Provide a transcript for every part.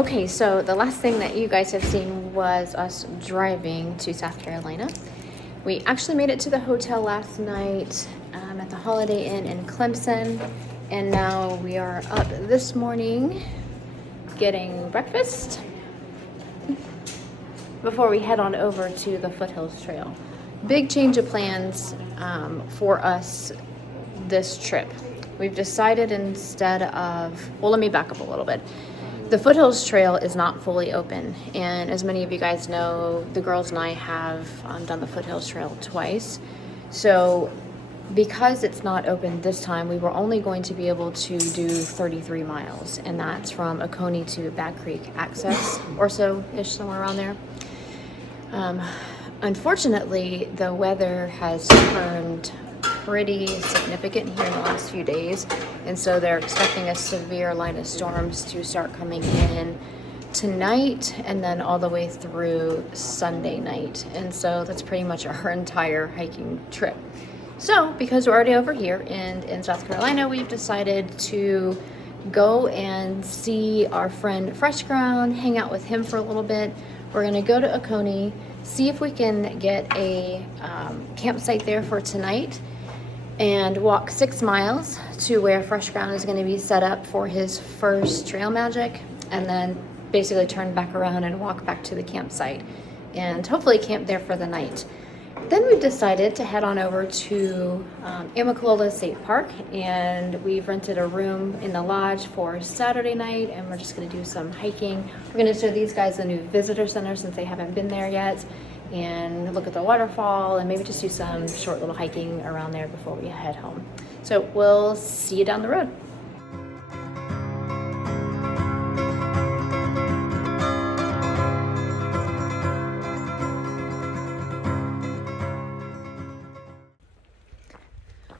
Okay, so the last thing that you guys have seen was us driving to South Carolina. We actually made it to the hotel last night at the Holiday Inn in Clemson, and now we are up this morning getting breakfast before we head on over to the Foothills Trail. Big change of plans for us this trip. We've decided instead of, well, let me back up a little bit. The Foothills Trail is not fully open, and as many of you guys know, the girls and I have done the Foothills Trail twice. So because it's not open this time, we were only going to be able to do 33 miles, and that's from Oconee to Bag Creek Access, or so-ish, somewhere around there. Unfortunately, the weather has turned pretty significant here in the last few days, and so they're expecting a severe line of storms to start coming in tonight and then all the way through Sunday night, and so that's pretty much our entire hiking trip. So because we're already over here and in South Carolina, we've decided to go and see our friend Fresh Ground, hang out with him for a little bit. We're gonna go to Oconee, see if we can get a campsite there for tonight, and walk 6 miles to where Fresh Ground is going to be set up for his first trail magic, and then basically turn back around and walk back to the campsite and hopefully camp there for the night. Then we've decided to head on over to Amicalola State Park, and we've rented a room in the lodge for Saturday night, and we're just going to do some hiking. We're going to show these guys the new visitor center since they haven't been there yet, and look at the waterfall, and maybe just do some short little hiking around there before we head home. So we'll see you down the road.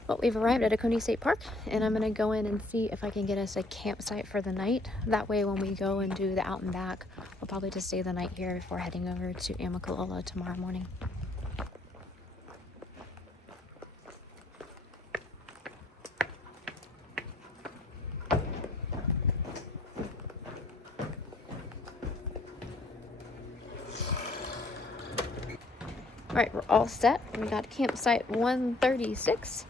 Well, we've arrived at Oconee State Park, and I'm going to go in and see if I can get us a campsite for the night. That way when we go and do the out and back, we'll probably just stay the night here before heading over to Amicalola tomorrow morning. All right, we're all set. We got campsite 136.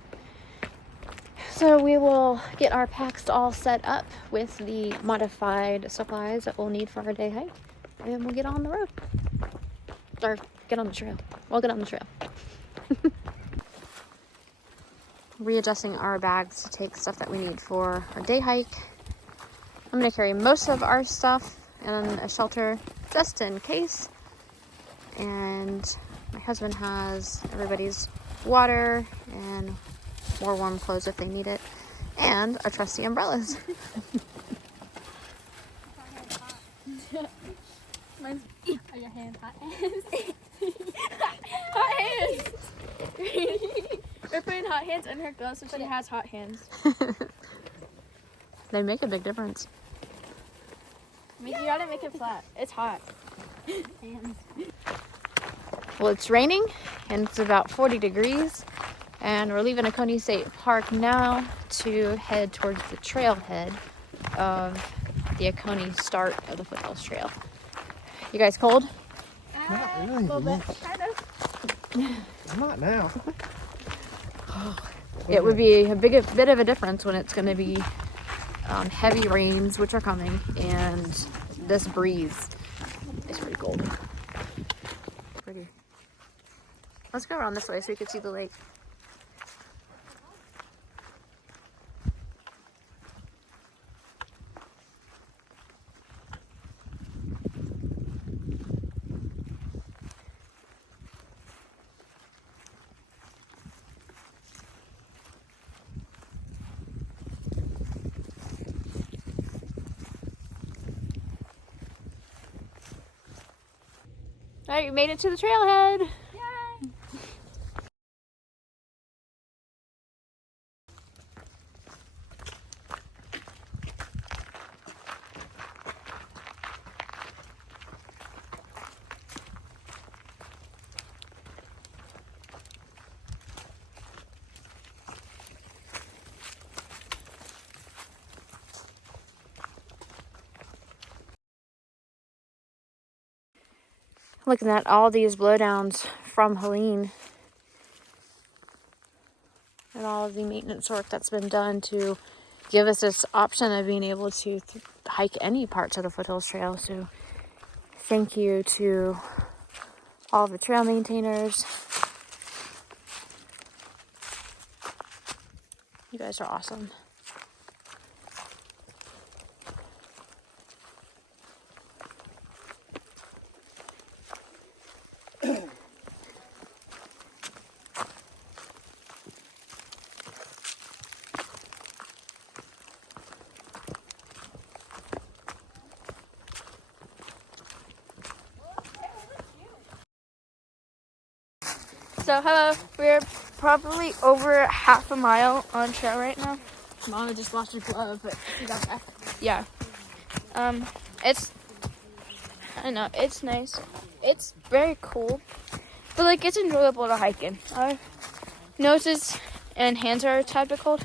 So we will get our packs all set up with the modified supplies that we'll need for our day hike, and we'll get on the road. Or get on the trail. We'll get on the trail. Readjusting our bags to take stuff that we need for our day hike. I'm going to carry most of our stuff and a shelter just in case. And my husband has everybody's water and more warm clothes if they need it, and our trusty umbrellas. Mine's, are your hands hot hands? Hot hands! We're putting hot hands in her gloves so she has hot hands. They make a big difference. I mean, you gotta make it flat. It's hot. Hands. Well, it's raining and it's about 40 degrees, and we're leaving Oconee State Park now to head towards the trailhead of the Oconee start of the Foothills Trail. You guys cold? Not really. A little bit. Kind of. Not now. It would be a bit of a difference when it's going to be heavy rains, which are coming, and this breeze is pretty cold. Pretty. Let's go around this way so we can see the lake. All right, we made it to the trailhead. Looking at all these blowdowns from Helene and all of the maintenance work that's been done to give us this option of being able to hike any parts of the Foothills Trail. So thank you to all the trail maintainers. You guys are awesome. So hello, we're probably over half a mile on trail right now. Mama just lost her glove, but she got back. Yeah. I know, it's nice. It's very cool, but like it's enjoyable to hike in. Our noses and hands are a tad bit cold.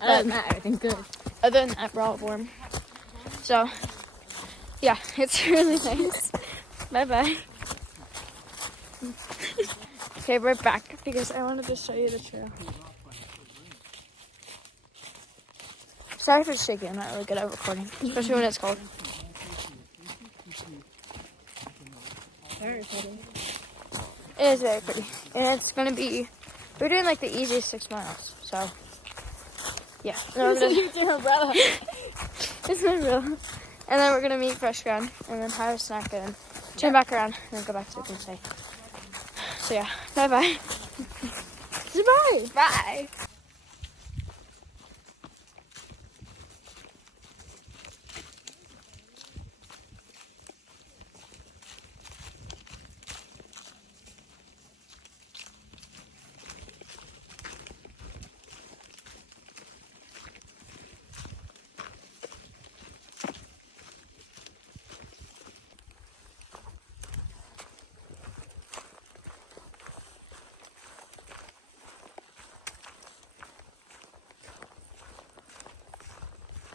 Other than that, everything's good. Other than that, we're all warm. So, yeah, it's really nice. Bye-bye. Okay, we're back because I wanted to show you the trail. Sorry if it's shaky. I'm not really good at recording, especially when it's cold. Very pretty. It is very pretty. And it's going to be, we're doing like the easiest 6 miles. So, yeah. And then we're gonna, your umbrella. it's my umbrella. And then we're going to meet fresh ground and then have a snack and turn back around and then go back to the campsite. So, yeah. Bye-bye. Goodbye. Bye.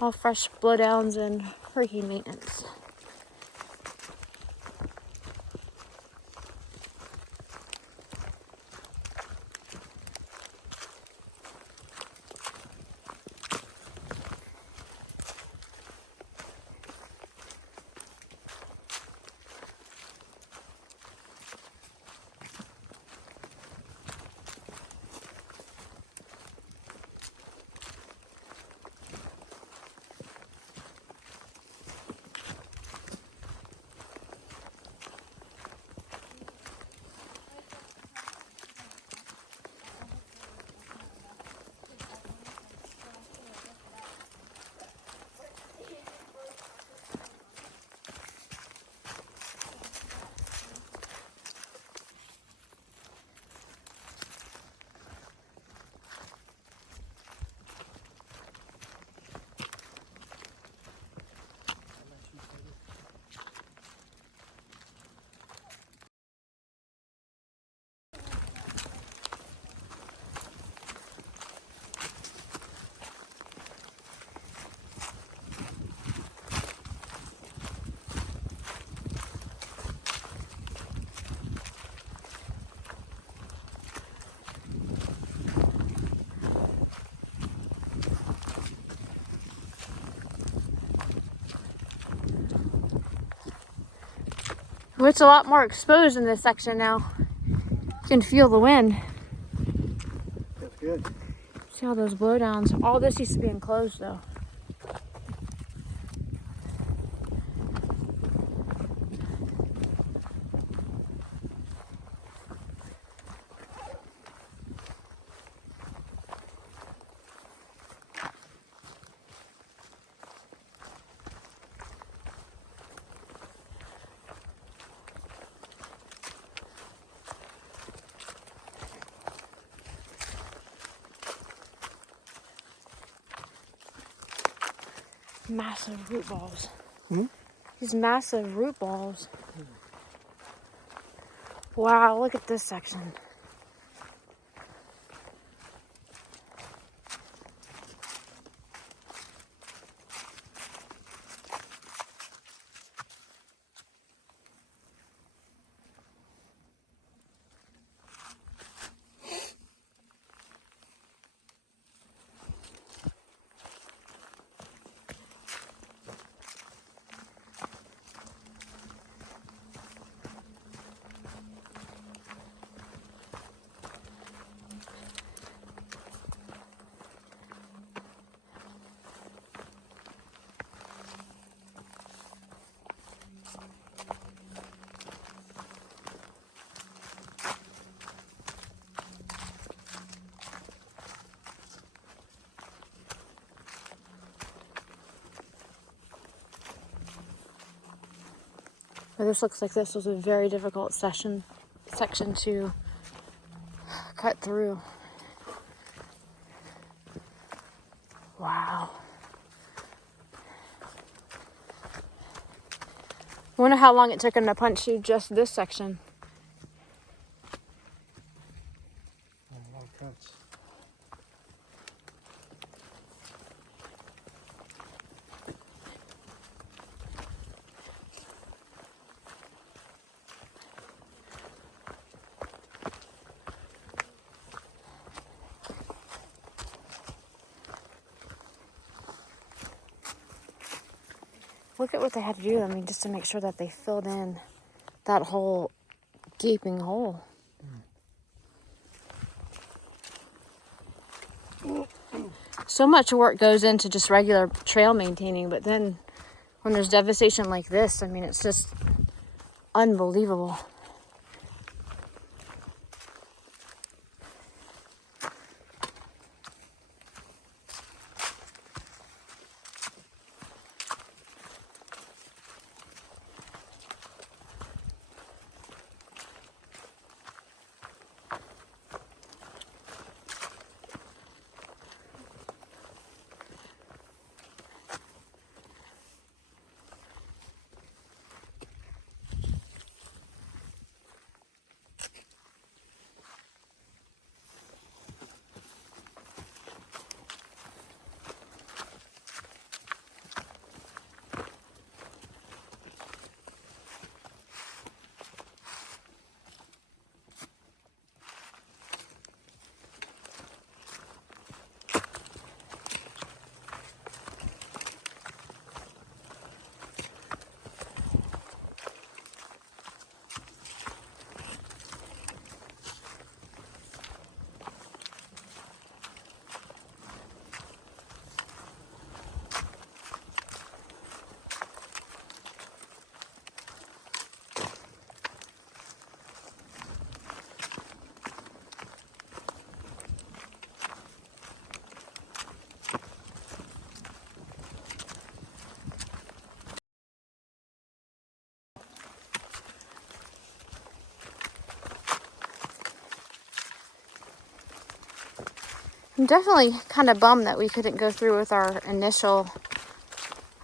All fresh blowdowns and hurricane maintenance. It's a lot more exposed in this section now. You can feel the wind. That's good. See all those blowdowns. All this used to be enclosed though. Massive root balls. These massive root balls. Wow, look at this section. But this looks like this was a very difficult section to cut through. Wow. I wonder how long it took him to punch through just this section. A lot of cuts. Look at what they had to do, I mean, just to make sure that they filled in that whole gaping hole. So much work goes into just regular trail maintaining, but then when there's devastation like this, I mean, it's just unbelievable. I'm definitely kind of bummed that we couldn't go through with our initial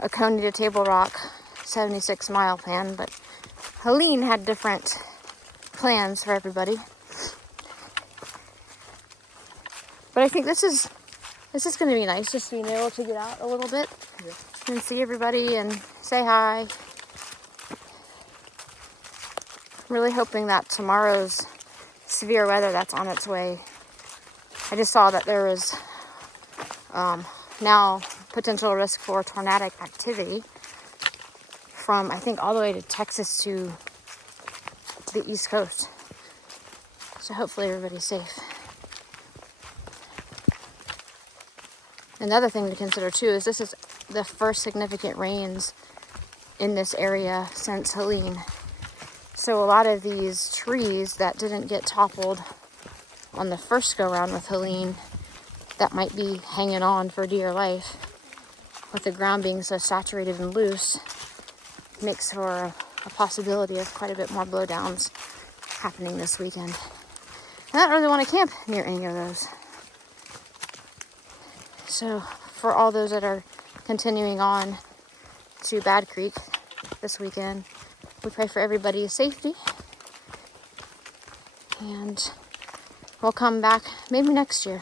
Oconee to Table Rock 76-mile plan, but Helene had different plans for everybody. But I think this is going to be nice, just being able to get out a little bit and see everybody and say hi. I'm really hoping that tomorrow's severe weather that's on its way. I just saw that there is now potential risk for tornadic activity from, I think, all the way to Texas to the East Coast. So hopefully everybody's safe. Another thing to consider too is this is the first significant rains in this area since Helene. So a lot of these trees that didn't get toppled on the first go round with Helene, that might be hanging on for dear life, with the ground being so saturated and loose, makes for a possibility of quite a bit more blowdowns happening this weekend. I don't really want to camp near any of those. So for all those that are continuing on to Bad Creek this weekend, we pray for everybody's safety. And we'll come back maybe next year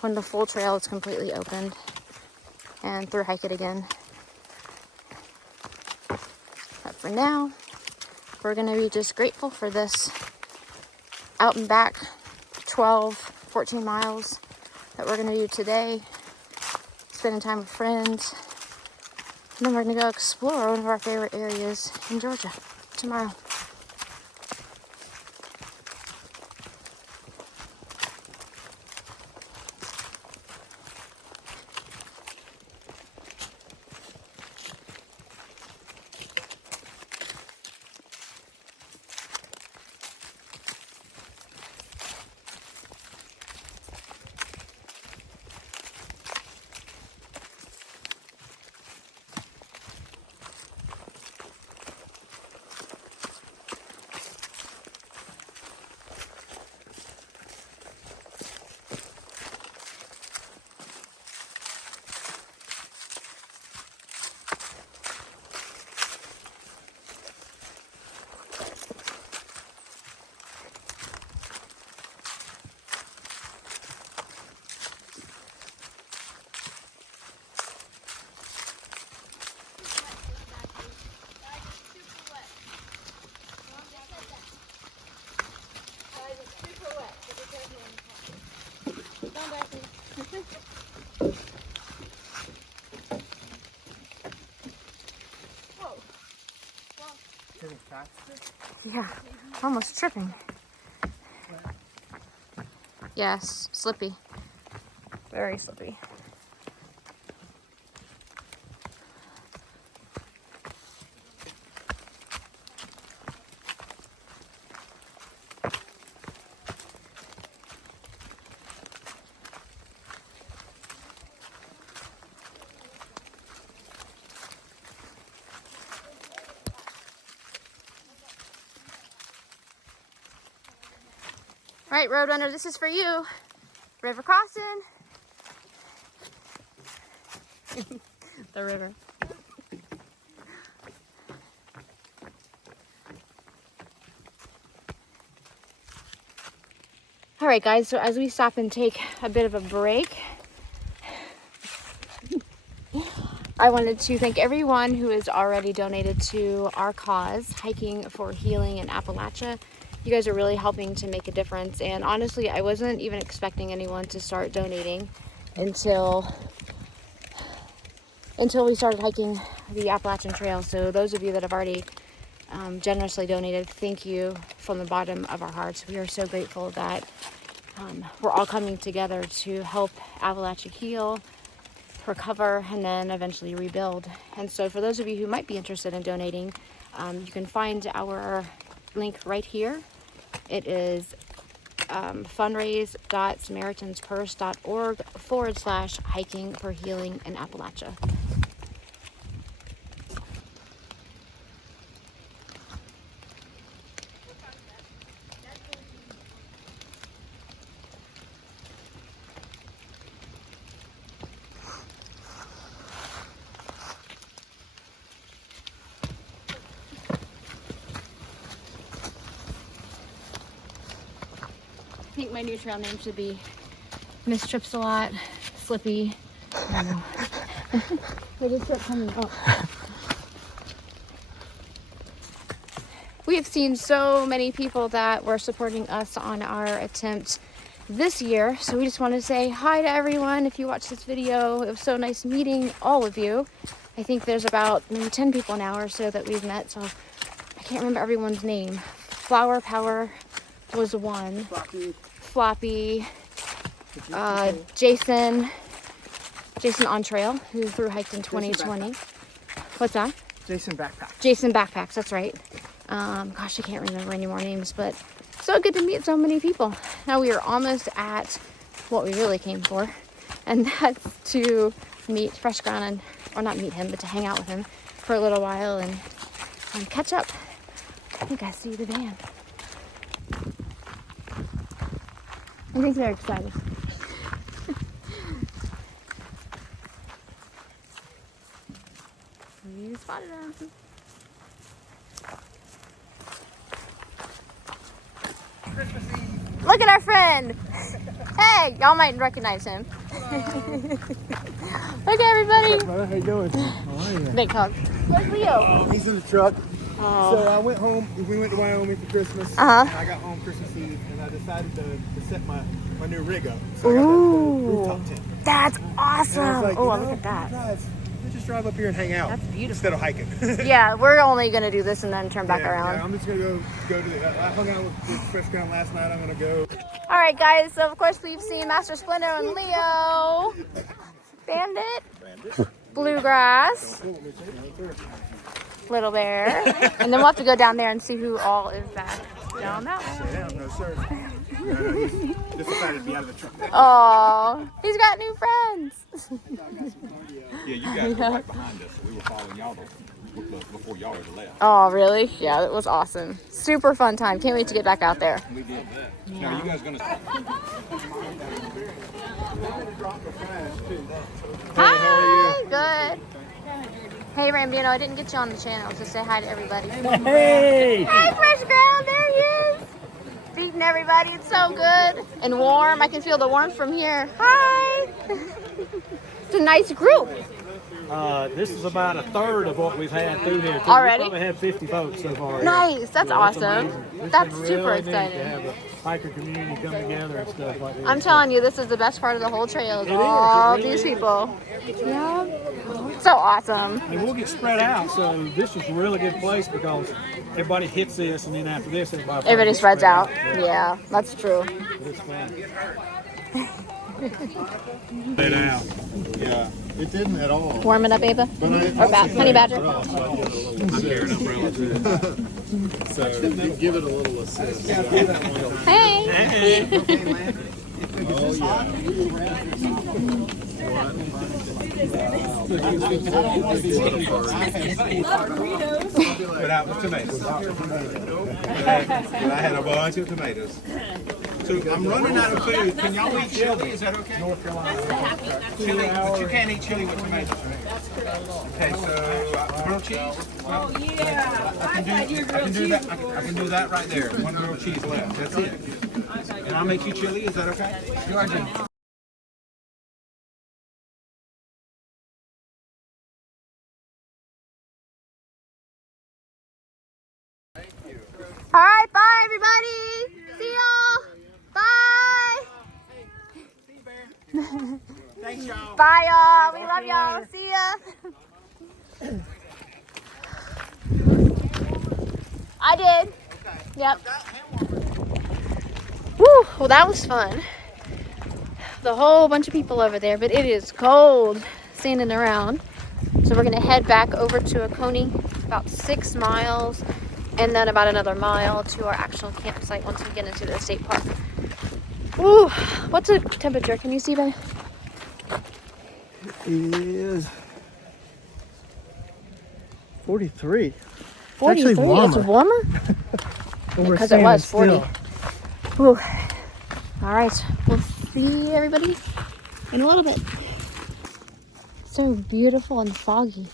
when the full trail is completely opened and through hike it again. But for now, we're going to be just grateful for this out and back 12, 14 miles that we're going to do today. Spending time with friends. And then we're going to go explore one of our favorite areas in Georgia tomorrow. Getting faster? Yeah, almost tripping. Yes, slippy. Very slippy. All right, Roadrunner, this is for you. River crossing. The river. All right, guys, so as we stop and take a bit of a break, I wanted to thank everyone who has already donated to our cause, Hiking for Healing in Appalachia. You guys are really helping to make a difference, and honestly, I wasn't even expecting anyone to start donating until we started hiking the Appalachian Trail. So those of you that have already generously donated, thank you from the bottom of our hearts. We are so grateful that we're all coming together to help Appalachia heal, recover, and then eventually rebuild. And so for those of you who might be interested in donating, you can find our link right here. It is fundraise.samaritanspurse.org/hiking for healing in Appalachia. I think my new trail name should be Miss Trips a Lot, Slippy. I don't know. They just kept coming up. We have seen so many people that were supporting us on our attempt this year. So we just want to say hi to everyone. If you watch this video, it was so nice meeting all of you. I think there's about maybe 10 people now or so that we've met. So I can't remember everyone's name. Flower Power was one. Floppy, Jason on Trail, who through hiked in 2020. What's that? Jason Backpacks. Jason Backpacks, that's right. Gosh, I can't remember any more names, but so good to meet so many people. Now we are almost at what we really came for, and that's to meet Fresh Ground, or not meet him, but to hang out with him for a little while and catch up. I think I see the van. I think they're excited. You spotted them. Look at our friend. Hey, y'all might recognize him. Look, everybody. Brother, how you doing? How are you? Big hug. Where's Leo? He's in the truck. Oh. So I went home. We went to Wyoming for Christmas. Uh-huh. And I got home Christmas Eve, and I decided to set my new rig up. So I got the rooftop tent. That's awesome. And I was like, Oh, look at that. Let's just drive up here and hang out. That's beautiful. Instead of hiking. Yeah, we're only gonna do this and then turn back around. Yeah, I'm just gonna go to the. I hung out with Fresh Ground last night. I'm gonna go. All right, guys. So of course we've seen Master Splinter and Leo, Bandit, Bluegrass, Little Bear, and then we'll have to go down there and see who all is back down that way. No, sir. Just decided to be out of the truck. Oh, he's got new friends. Yeah, you guys were right behind us, so we were following y'all before y'all ever left. Oh, really? Yeah, it was awesome. Super fun time. Can't wait to get back out there. We did that. Now, you guys gonna... Hi, good. Hey, Ramdino, I didn't get you on the channel, so say hi to everybody. Hey! Hey, Fresh Ground, there he is. Feeding everybody, it's so good and warm. I can feel the warmth from here. Hi. It's a nice group. This is about a third of what we've had through here. Already? We probably had 50 folks so far. Nice, that's awesome. It's That's been super really neat exciting. to have the hiker community come together and stuff like that. I'm telling you, this is the best part of the whole trail. Is It is, it all really these is. people. Yeah. So awesome. And we'll get spread out, so this is a really good place because everybody hits this, and then after this, everybody Everybody spreads spread out. Yeah, that's true. But it's fun. It out. Yeah, it didn't at all. Warm it up, Ava. But Or honey badger. So you give it a little assist. Hey. Oh yeah. But out with tomatoes. And I had a bunch of tomatoes. So I'm running out of food. Can y'all eat chili? Is that okay? North Carolina. Chili, but you can't eat chili with tomatoes. Okay, so grilled cheese. Oh yeah. I can do that. I can do that right there. One grilled cheese left. That's it. And I'll make you chili. Is that okay? You are good. All right, bye everybody. See y'all. Bye. Thanks, y'all. Bye y'all. We love y'all. See ya. I did. Yep. Woo, well that was fun. The whole bunch of people over there, but it is cold standing around. So we're gonna head back over to Oconee, about 6 miles, and then about another mile to our actual campsite once we get into the state park. Ooh, what's the temperature? Can you see, babe? Is 43. 43. Actually warmer. It's warmer? Because it was 40. Ooh. All right, we'll see everybody in a little bit. It's so beautiful and foggy.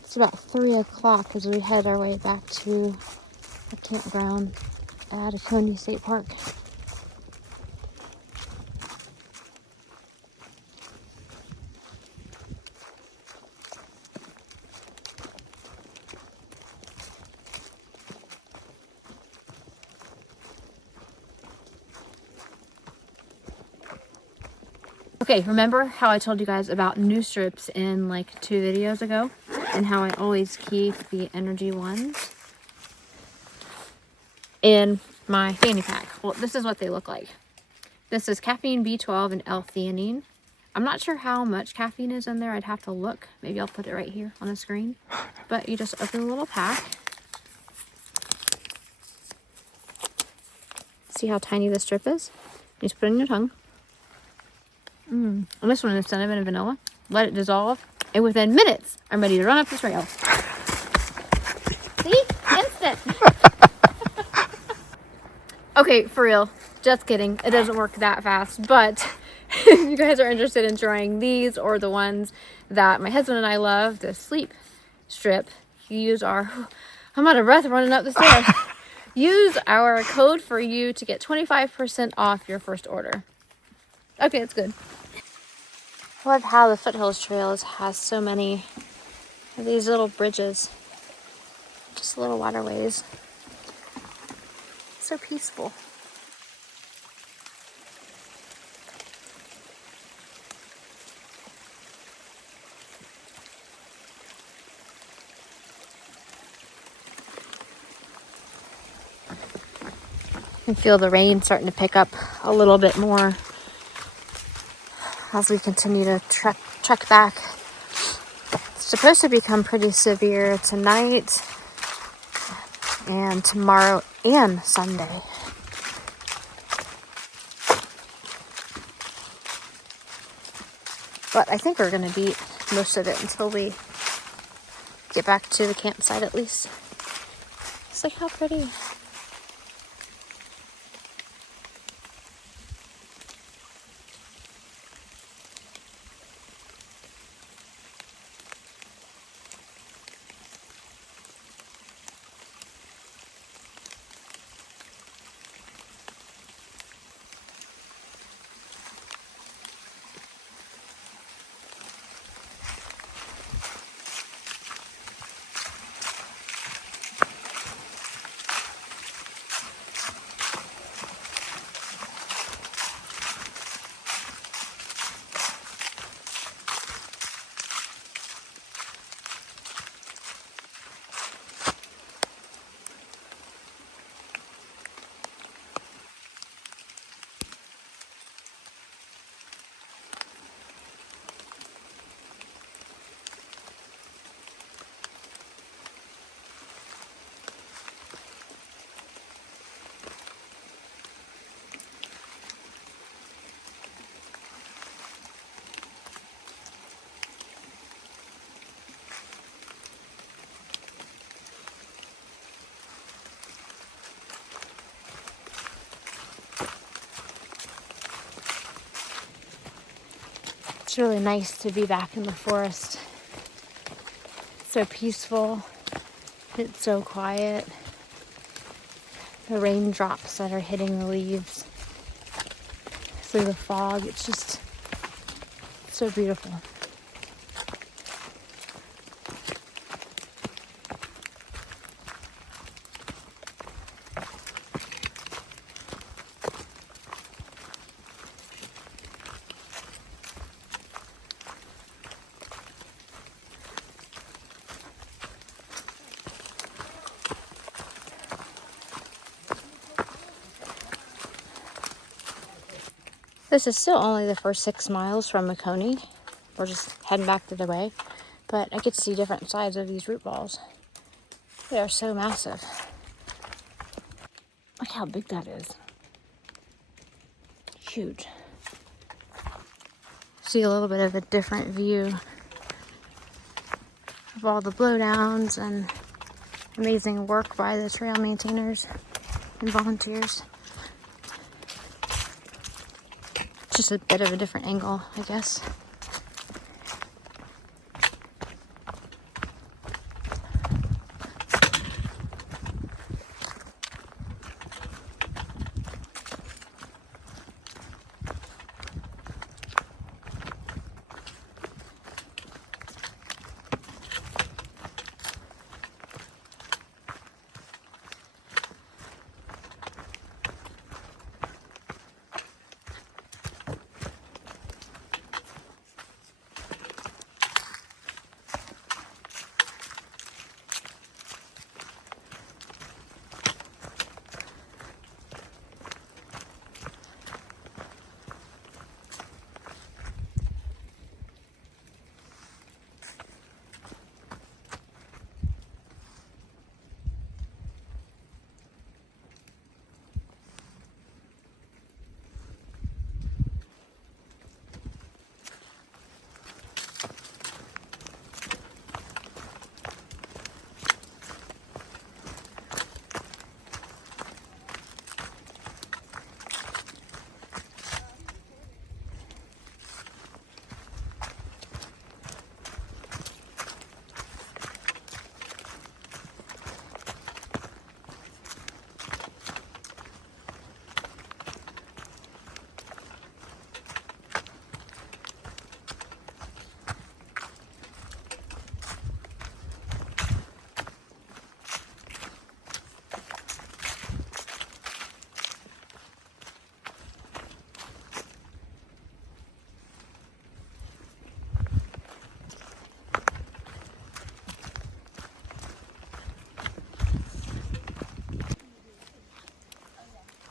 It's about 3 o'clock as we head our way back to the campground at Oconee State Park. Okay, remember how I told you guys about new strips in like 2 videos ago? And how I always keep the energy ones in my fanny pack. Well, this is what they look like. This is caffeine, B12, and L-theanine. I'm not sure how much caffeine is in there. I'd have to look. Maybe I'll put it right here on the screen. But you just open the little pack. See how tiny the strip is? You just put it in your tongue. And this one is cinnamon and vanilla. Let it dissolve. And within minutes, I'm ready to run up the trail. See? Instant. Okay, for real. Just kidding. It doesn't work that fast. But if you guys are interested in trying these or the ones that my husband and I love, the sleep strip, use our... I'm out of breath running up the stairs. Use our code for you to get 25% off your first order. Okay, it's good. I love how the Foothills Trail has so many of these little bridges. Just little waterways. So peaceful. I can feel the rain starting to pick up a little bit more as we continue to trek back. It's supposed to become pretty severe tonight and tomorrow and Sunday. But I think we're going to beat most of it until we get back to the campsite at least. Just like how pretty. It's really nice to be back in the forest. It's so peaceful. It's so quiet. The raindrops that are hitting the leaves through the fog. It's just so beautiful. This is still only the first 6 miles from Oconee. We're just heading back the other way. But I get to see different sides of these root balls. They are so massive. Look how big that is. Huge. See a little bit of a different view of all the blowdowns and amazing work by the trail maintainers and volunteers. Just a bit of a different angle, I guess.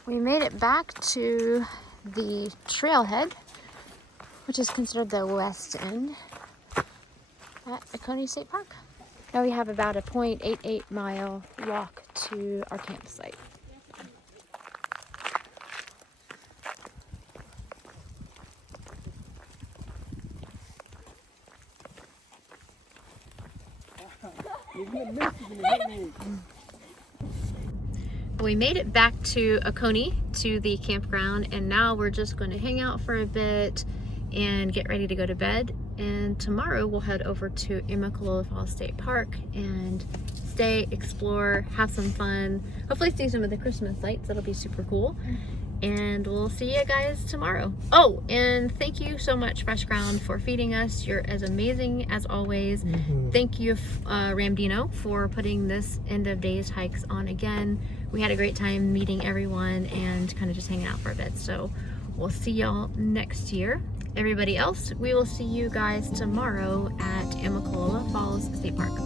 We made it back to the trailhead, which is considered the west end at Oconee State Park. Now we have about a 0.88 mile walk to our campsite. We made it back to Oconee, to the campground, and now we're just going to hang out for a bit and get ready to go to bed. And tomorrow we'll head over to Immaqualola Falls State Park and stay, explore, have some fun, hopefully see some of the Christmas lights. That'll be super cool. And we'll see you guys tomorrow. Oh, and thank you so much, Fresh Ground, for feeding us. You're as amazing as always. Thank you, Ramdino, for putting this end of days hikes on again. We had a great time meeting everyone and kind of just hanging out for a bit. So we'll see y'all next year. Everybody else, we will see you guys tomorrow at Immaqualola Falls State Park.